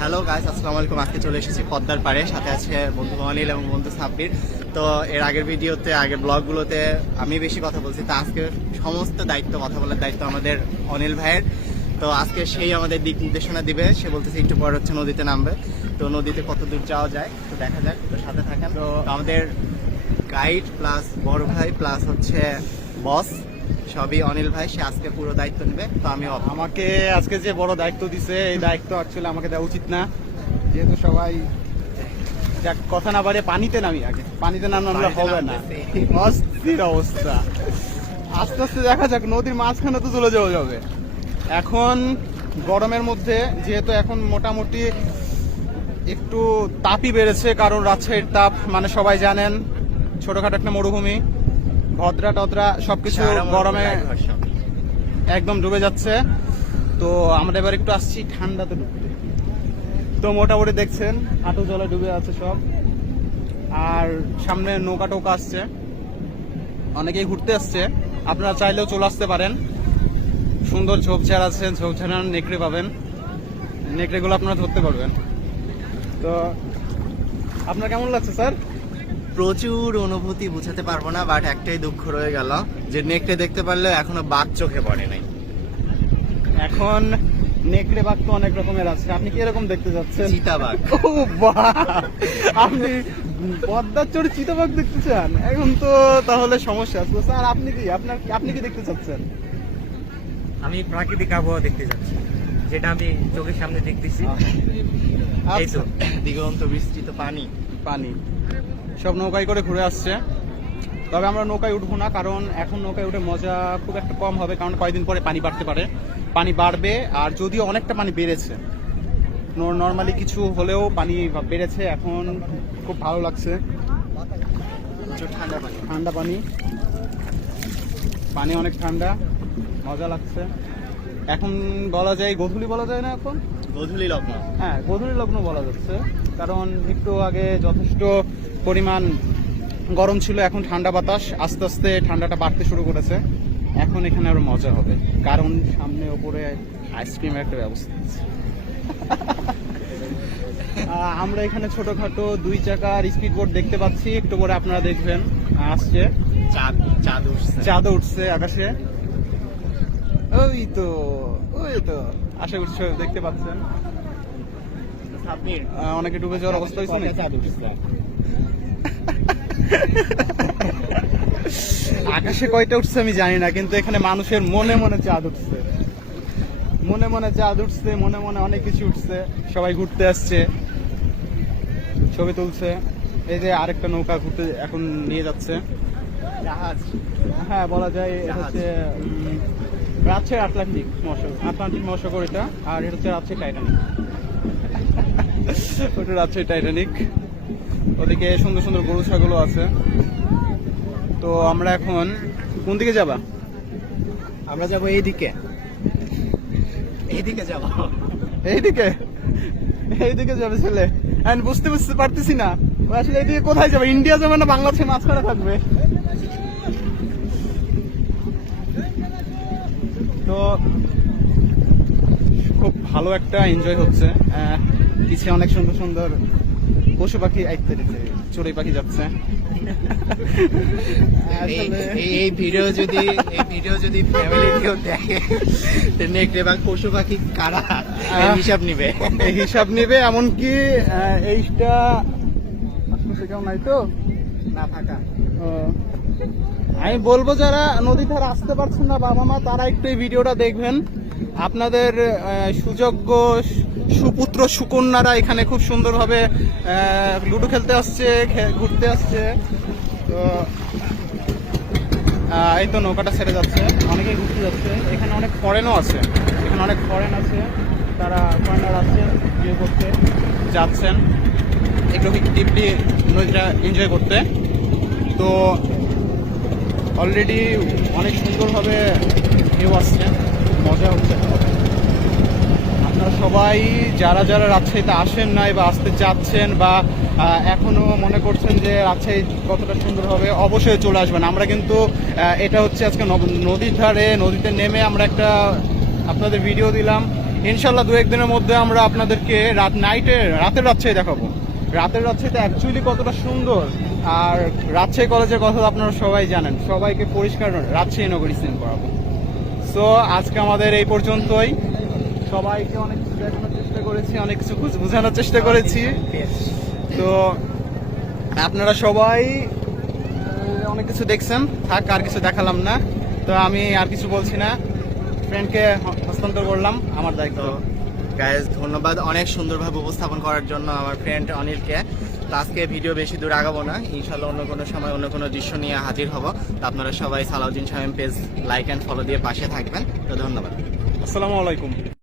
Hello guys, আসসালামু আলাইকুম। আজকে চলে এসেছি পদ্মার পাড়ে, সাথে আছে বন্ধু অনিল এবং বন্ধু সাব্বির। তো এর আগের ভিডিওতে, আগের ব্লগগুলোতে আমি বেশি কথা বলছি, তো আজকে সমস্ত দায়িত্ব, কথা বলার দায়িত্ব আমাদের অনিল ভাইয়ের। তো আজকে সেই আমাদের দিক নির্দেশনা দিবে। সে বলতেছে একটু পর হচ্ছে নদীতে নামবে। তো নদীতে কত দূর যাওয়া যায় তো দেখা যাক, তো সাথে থাকেন। তো আমাদের গাইড প্লাস বড় ভাই প্লাস হচ্ছে বস সবই অনিল ভাই, সে আজকে পুরো দায়িত্ব নেবে। তো আমি আমাকে আজকে যে বড় দায়িত্ব দিছে, এই দায়িত্ব অ্যাকচুয়ালি আমাকে দেওয়া উচিত না, যেহেতু সবাই যাক কথা না বাড়িয়ে পানিতে নামি। আগে পানিতে নামলে হবে না, অস্থির অবস্থা। আস্তে আস্তে দেখা যাক, নদীর মাঝখানে তো চলে যাওয়া যাবে। এখন গরমের মধ্যে যেহেতু এখন মোটামুটি একটু তাপই বেড়েছে, কারণ রাজশাহীর তাপ মানে সবাই জানেন, ছোটখাটো একটা মরুভূমি, ভদ্রা টদ্রা সবকিছু গরমে একদম ডুবে যাচ্ছে। তো আমরা এবার একটু আসছি ঠান্ডাতে ডুবতে। তো মোটামুটি দেখছেন হাঁটু জলে ডুবে আছে সব, আর সামনে নৌকা টোকা আসছে, অনেকেই ঘুরতে আসছে। আপনারা চাইলেও চলে আসতে পারেন। সুন্দর ঝোপঝাড় আছে, ঝোপঝাড় নেকড়ে পাবেন, নেকড়েগুলো আপনারা ধরতে পারবেন। তো আপনার কেমন লাগছে স্যার? প্রচুর অনুভূতি বুঝাতে পারবো না, বাট একটাই দুঃখ রয়ে গেল যে নেকড়ে দেখতে পারলে এখনো বাঘ চোখে পড়ে নাই। এখন নেকড়ে বাঘ তো অনেক রকমের আছে, আপনি কি এরকম দেখতে যাচ্ছেন? চিতাবাঘ। ও বাহ, আপনি পদ্মার চড়ে চিতাবাঘ দেখতে চান? এখন তো তাহলে সমস্যা আছে স্যার। আপনি কি দেখতে চাচ্ছেন? আমি প্রাকৃতিক আবহাওয়া দেখতে যাচ্ছি, যেটা আমি চোখের সামনে দেখতেছি। এই তো দিগন্ত বিস্তৃত পানি পানি, সব নৌকায় করে ঘুরে আসছে। তবে আমরা নৌকায় উঠবো না, কারণ এখন নৌকায় উঠে মজা খুব একটা কম হবে, কারণ কয়েকদিন পরে পানি বাড়তে পারে, পানি বাড়বে। আর যদিও অনেকটা পানি বেড়েছে, নর্মালি কিছু হলেও পানি বেড়েছে, এখন খুব ভালো লাগছে। ঠান্ডা পানি, ঠান্ডা পানি, পানি অনেক ঠান্ডা, মজা লাগছে। এখন বলা যায় গোধূলি বলা যায় না, এখন গোধূলি লগ্ন। হ্যাঁ, গোধূলি লগ্ন বলা যাচ্ছে, কারণ একটু আগে যথেষ্ট পরিমাণ গরম ছিল, এখন ঠান্ডা বাতাস, আস্তে আস্তে ঠান্ডাটা বাড়তে শুরু করেছে। এখন এখানে আরো মজা হবে, কারণ সামনে ওপরে আইসক্রিমের একটা ব্যবস্থা আছে। আমরা এখানে ছোটখাটো 2 চাকার স্পিড বোট দেখতে পাচ্ছি, একটু পরে আপনারা দেখবেন আসছে। চাঁদ উঠছে আকাশে, ওই তো আশা করছি দেখতে পাচ্ছেন। অনেকে ডুবে যাওয়ার অবস্থা হয়েছে না? চাঁদ উঠছে আকাশে কয়টা উঠছে আমি জানি না, কিন্তু এখানে মানুষের মনে মনে চাঁদ উঠছে, মনে মনে চাঁদ উঠছে, মনে মনে অনেক কিছু উঠছে। সবাই ঘুরতে আসছে, ছবি তুলছে। এই যে আরেকটা নৌকা ঘুরতে এখন নিয়ে যাচ্ছে, জাহাজ। হ্যাঁ বলা যায় এটা হচ্ছে রাজশাহী আটলান্টিক মহাসাগর এটা, আর এটা হচ্ছে রাজশাহী টাইটানিক। ওটা রাজশাহী টাইটানিক। ওদিকে সুন্দর সুন্দর গরু ছাগলও আছে। তো আমরা এখন কোন দিকে যাবা? আমরা যাবো এইদিকে, এইদিকে যাবো। এইদিকে যাবে ছেলে, আমি বুঝতে পারতেছি না আসলে এইদিকে কোথায় যাবে। ইন্ডিয়া যাবে না বাংলাদেশের মাঝখানে থাকবে? তো খুব ভালো একটা এনজয় হচ্ছে। পিছিয়ে অনেক সুন্দর সুন্দর পশু পাখি আইতে দিচ্ছে, চড়ুই পাখি যাচ্ছে। এই ভিডিও যদি ফ্যামিলি কেউ দেখে, নেকড়ে বা পশু পাখি কারা হিসাব নিবে। এমনকি এইটা কেউ নাই তো না থাকা। আমি বলবো যারা নদী ধারে আসতে পারছেন না বাবা মা, তারা একটু এই ভিডিওটা দেখবেন। আপনাদের সুযোগ্য সুপুত্র সুকন্যারা এখানে খুব সুন্দরভাবে লুডো খেলতে আসছে, ঘুরতে আসছে। তো এই তো নৌকাটা ছেড়ে যাচ্ছে, অনেকেই ঘুরতে যাচ্ছে। এখানে অনেক ফরেনও আছে, এখানে অনেক ফরেন আছে, তারা ফরেনার আসছে, বিয়ে করতে যাচ্ছেন, একটু ডিপলি নদীটা এনজয় করতে। তো অলরেডি অনেক সুন্দরভাবে ভিউ আসছে, মজা হচ্ছে। আপনারা সবাই যারা যারা রাজশাহীতে আসেন নাই বা আসতে চাচ্ছেন বা এখনো মনে করছেন যে রাজশাহী কতটা সুন্দর হবে, অবশ্যই চলে আসবেন। আমরা কিন্তু এটা হচ্ছে আজকে নদীর ধারে, নদীতে নেমে আমরা একটা আপনাদের ভিডিও দিলাম। ইনশাল্লাহ 2-1 দিনের মধ্যে আমরা আপনাদেরকে রাতের রাজশাহী দেখাবো। রাতের রাজশাহীতে অ্যাকচুয়ালি কতটা সুন্দর। আর রাজশাহী কলেজের কথা আপনারা সবাই জানেন, সবাইকে পরিষ্কার রাজশাহী নগরী সিন করাবো। সো আজকে আমাদের এই পর্যন্তই। সবাইকে অনেক কিছু দেখানোর চেষ্টা করেছি, অনেক কিছু বোঝানোর চেষ্টা করেছি। তো আপনারা সবাই অনেক কিছু দেখছেন, থাক আর কিছু দেখালাম না। তো আমি আর কিছু বলছি না, ফ্রেন্ডকে হস্তান্তর করলাম আমার দায়িত্ব। গাইজ ধন্যবাদ অনেক সুন্দরভাবে উপস্থাপন করার জন্য আমার ফ্রেন্ড অনিলকে। তো আজকে ভিডিও বেশি দূর আগাবো না, ইনশাল্লাহ অন্য কোনো সময় অন্য কোনো দৃশ্য নিয়ে হাজির হব। তো আপনারা সবাই Salauddin Shamim page like and follow দিয়ে পাশে থাকবেন। তো ধন্যবাদ, আসসালামু আলাইকুম।